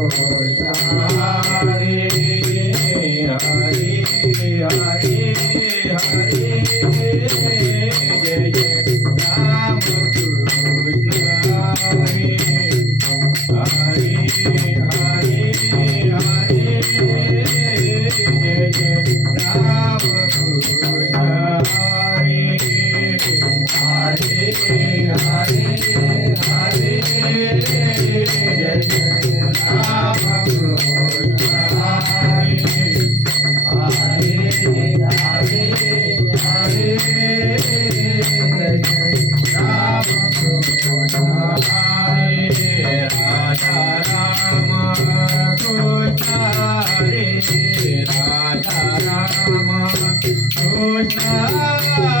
Hare Hare Hare Hare Jai Jai Hare Hare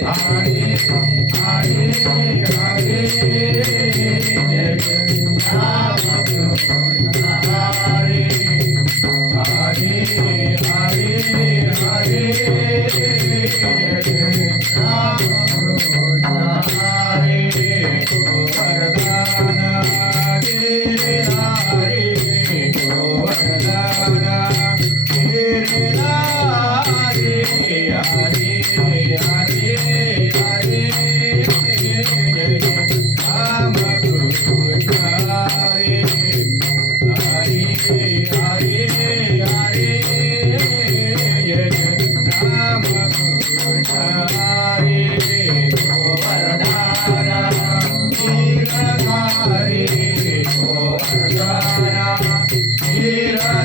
Hare Hare Hare Yeah.